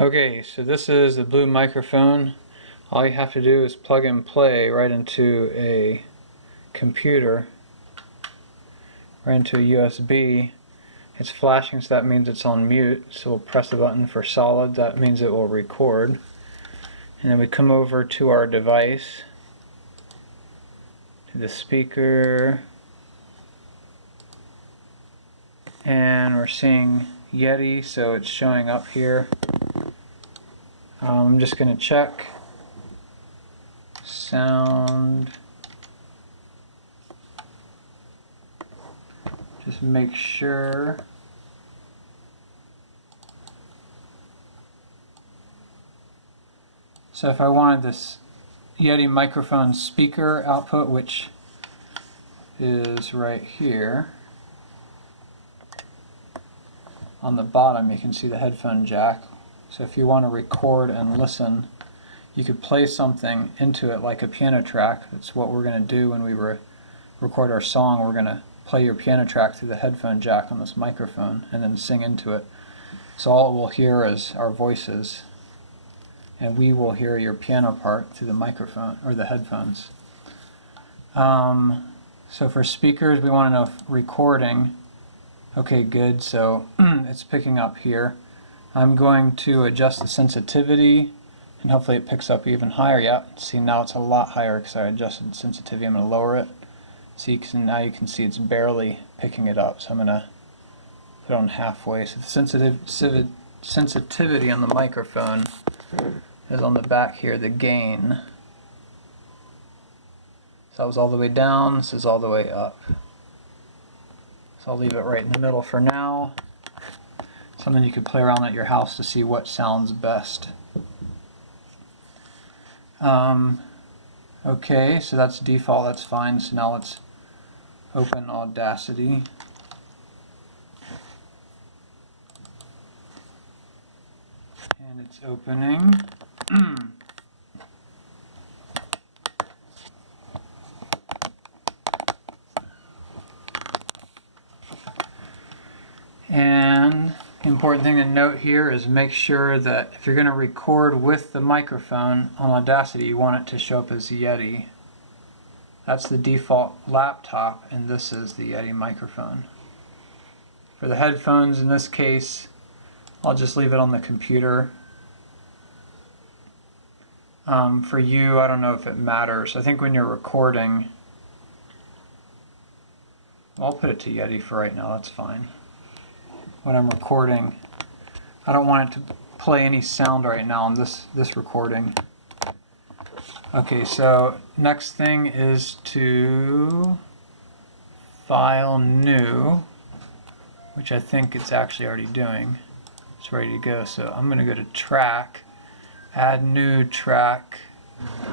Okay, so this is the Blue microphone. All you have to do is plug and play right into a computer, right into a USB. It's flashing, so that means it's on mute. So we'll press the button for solid. That means it will record. And then we come over to our device, to the speaker, and we're seeing Yeti, so it's showing up here. I'm just going to check sound. Just make sure. So if I wanted this Yeti microphone speaker output, which is right here on the bottom, you can see the headphone jack. So if you want to record and listen, you could play something into it like a piano track. That's what we're going to do when we record our song. We're going to play your piano track through the headphone jack on this microphone and then sing into it. So all we'll hear is our voices, and we will hear your piano part through the microphone or the headphones. So for speakers, we want to know if recording. Okay, good. So it's picking up here. I'm going to adjust the sensitivity, and hopefully it picks up even higher. Yeah, see, now it's a lot higher because I adjusted the sensitivity. I'm going to lower it. So now you can see it's barely picking it up. So I'm going to put it on halfway. So the sensitivity on the microphone is on the back here, the gain. So that was all the way down, this is all the way up. So I'll leave it right in the middle for now. Something you could play around at your house to see what sounds best. Okay, so that's default, that's fine. So now let's open Audacity. And it's opening. And the important thing to note here is make sure that if you're going to record with the microphone on Audacity, you want it to show up as Yeti. That's the default laptop, and this is the Yeti microphone. For the headphones, in this case, I'll just leave it on the computer. For you, I don't know if it matters. I think when you're recording, I'll put it to Yeti for right now, that's fine. When I'm recording, I don't want it to play any sound right now on this recording. Okay, so next thing is to file new, which I think it's actually already doing. It's ready to go. So I'm going to go to track, add new track.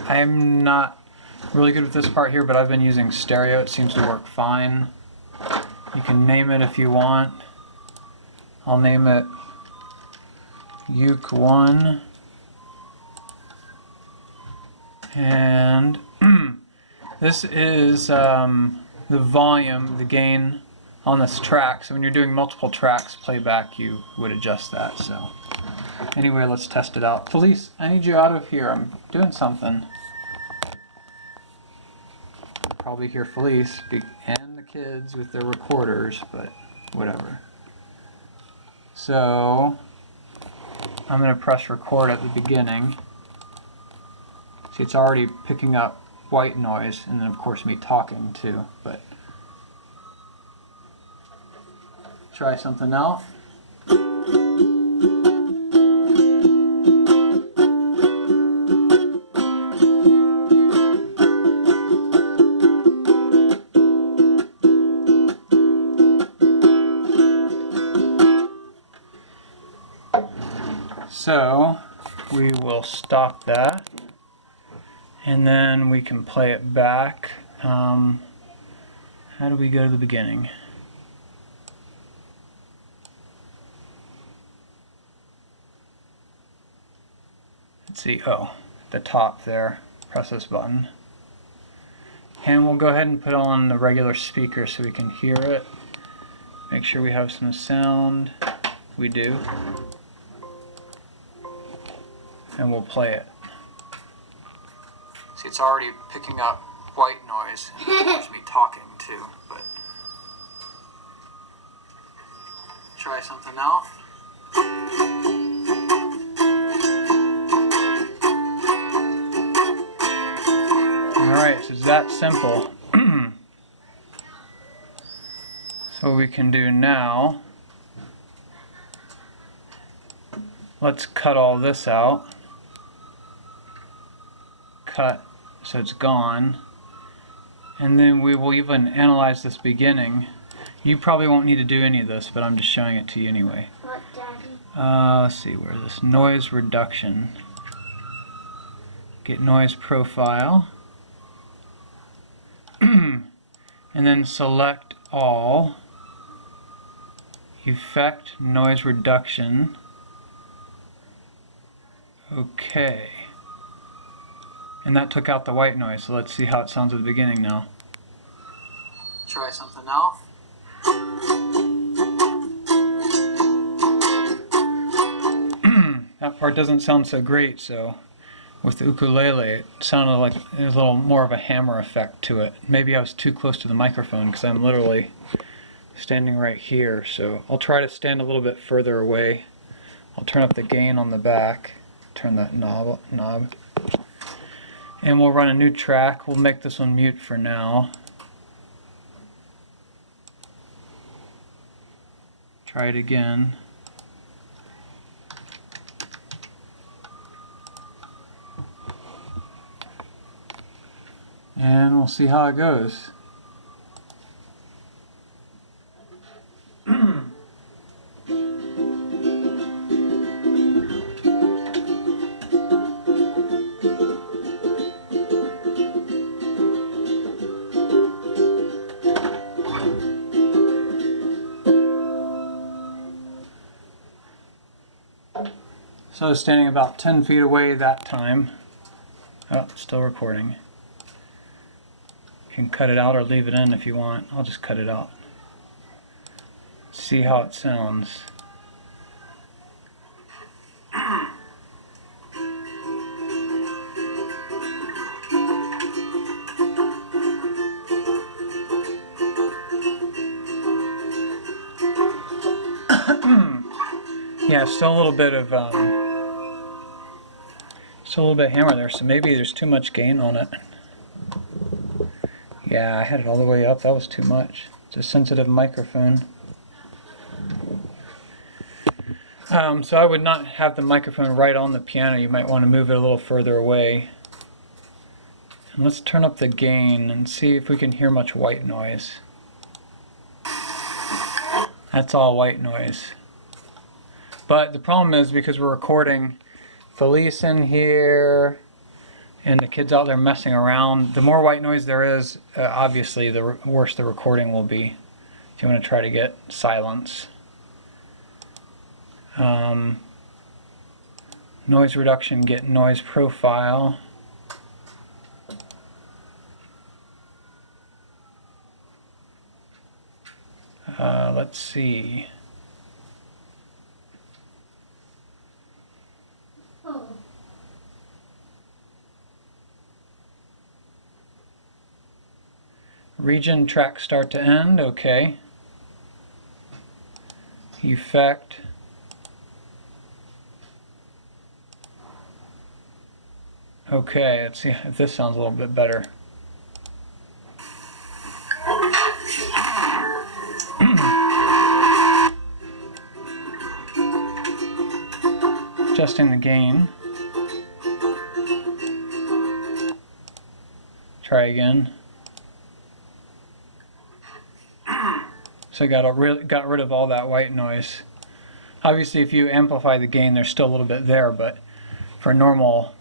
I am not really good with this part here, but I've been using stereo. It seems to work fine. You can name it if you want. I'll name it Uke1. And this is the volume, the gain on this track. So when you're doing multiple tracks playback, you would adjust that. So anyway, let's test it out. Felice, I need you out of here. I'm doing something. Probably hear Felice and the kids with their recorders, but whatever. So I'm going to press record at the beginning. See, it's already picking up white noise, and then of course me talking too, but try something out. So we will stop that, and then we can play it back. How do we go to the beginning? Let's see, at the top there, press this button. And we'll go ahead and put on the regular speaker so we can hear it. Make sure we have some sound. We do. and we'll play it. See, it's already picking up white noise. There's me talking too, but try something else. Alright, so it's that simple. So what we can do now, let's cut all this out. Cut so it's gone. And then we will even analyze this beginning. You probably won't need to do any of this, but I'm just showing it to you anyway. What, Daddy? Let's see, where's this? Noise reduction. Get noise profile. And then select all. Effect noise reduction. Okay. And that took out the white noise, so let's see how it sounds at the beginning now. Try something else. That part doesn't sound so great, so with the ukulele it sounded like there was a little more of a hammer effect to it. Maybe I was too close to the microphone because I'm literally standing right here, so I'll try to stand a little bit further away. I'll turn up the gain on the back, turn that knob, and we'll run a new track. We'll make this one mute for now. Try it again. And we'll see how it goes. So I was standing about 10 feet away that time. Oh, still recording. You can cut it out or leave it in if you want. I'll just cut it out. See how it sounds. Yeah, still a little bit of hammer there, so maybe there's too much gain on it. Yeah, I had it all the way up. That was too much. It's a sensitive microphone. So I would not have the microphone right on the piano. You might want to move it a little further away. And let's turn up the gain and see if we can hear much white noise. That's all white noise. But the problem is, because we're recording Felice in here and the kids out there messing around, the more white noise there is, obviously the worse the recording will be. If you want to try to get silence. Noise reduction, get noise profile. Let's see. Region, track start to end, okay. Effect. Okay, let's see if this sounds a little bit better. Adjusting the gain. Try again. So got rid of all that white noise. Obviously, if you amplify the gain, there's still a little bit there, but for normal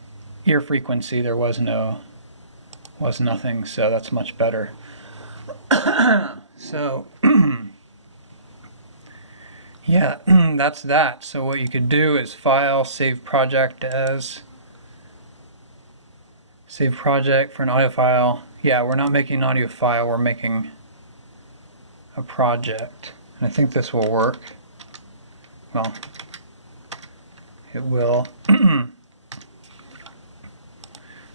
ear frequency, there was nothing. So that's much better. So yeah, that's that. So what you could do is file, save project as, save project for an audio file. Yeah, we're not making an audio file, we're making a project. And I think this will work. Well, it will.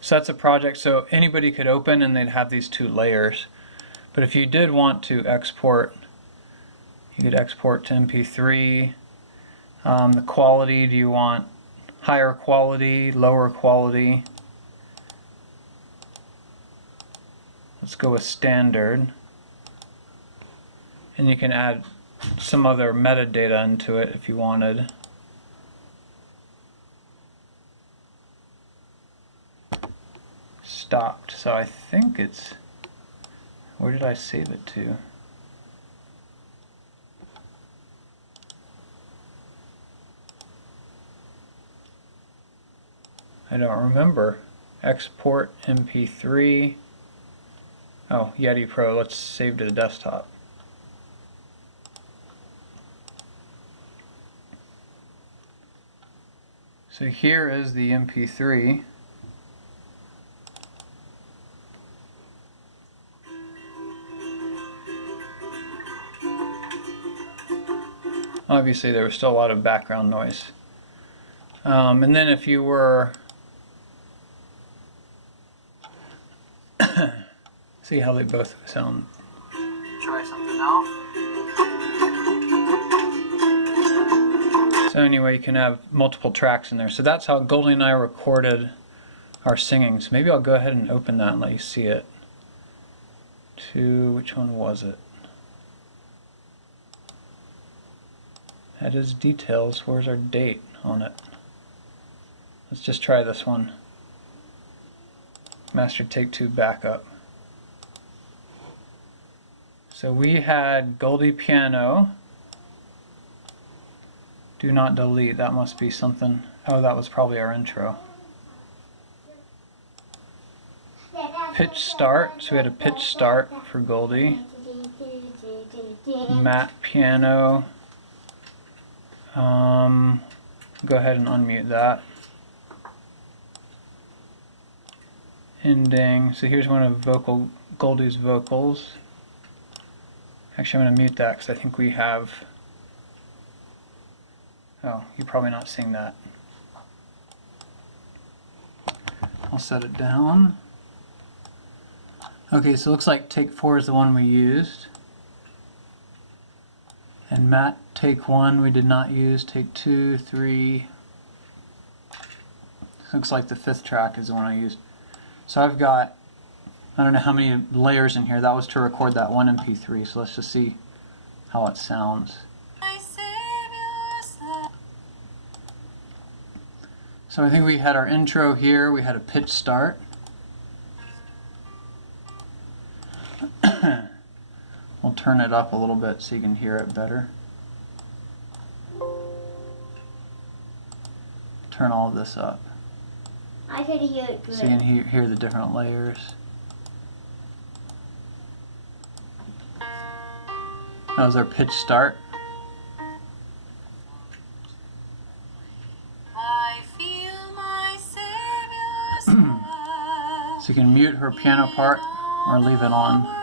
So that's a project, so anybody could open and they'd have these 2 layers. But if you did want to export, you could export to MP3. The quality, do you want higher quality, lower quality? Let's go with standard. And you can add some other metadata into it if you wanted. Stopped. So I think it's, where did I save it to? I don't remember. Export MP3. Oh, Yeti Pro. Let's save to the desktop. So here is the MP3. Obviously there was still a lot of background noise. And then if you were, see how they both sound. Try something else. So anyway, you can have multiple tracks in there. So that's how Goldie and I recorded our singing. So maybe I'll go ahead and open that and let you see it. Which one was it? That is details. Where's our date on it? Let's just try this one. Master Take 2 backup. So we had Goldie piano. Do not delete. That must be something. Oh, that was probably our intro. Pitch start. So we had a pitch start for Goldie. Matt piano. Go ahead and unmute that. Ending. So here's one of Goldie's vocals. Actually, I'm going to mute that because I think we have. Oh, you're probably not seeing that. I'll set it down. Okay, so it looks like take 4 is the one we used. And Matt, take 1 we did not use. Take 2, 3. Looks like the 5th track is the one I used. So I've got, I don't know how many layers in here. That was to record that one MP3. So let's just see how it sounds. So I think we had our intro here. We had a pitch start. We'll turn it up a little bit so you can hear it better. Turn all of this up. I could hear it good. So you can hear the different layers. That was our pitch start. I feel my Savior's love. So you can mute her piano part or leave it on.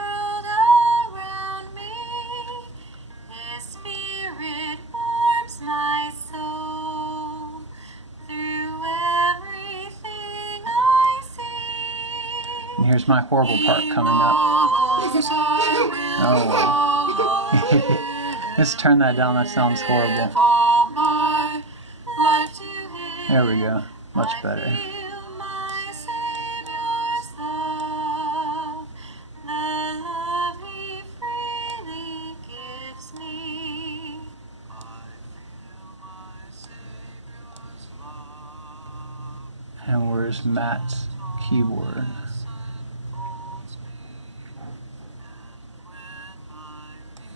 And here's my horrible part coming up. Oh, let's turn that down. That sounds horrible. There we go. Much better. And where's Matt's keyboard?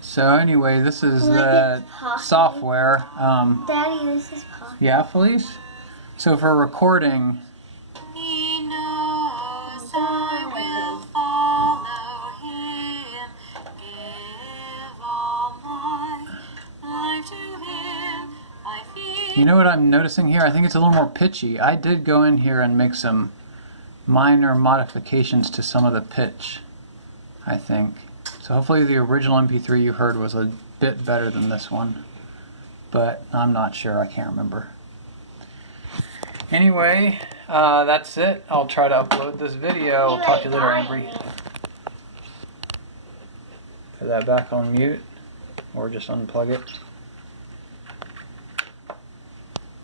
So anyway, this is the software. Daddy, this is possible. Yeah, Felice? So for recording, He knows I will follow him, give all my life to him. I feel you know what I'm noticing here? I think it's a little more pitchy. I did go in here and make some minor modifications to some of the pitch, I think. So hopefully the original MP3 you heard was a bit better than this one. But I'm not sure. I can't remember. Anyway, That's it. I'll try to upload this video. I'll talk to you later, Ambry. Put that back on mute, or just unplug it.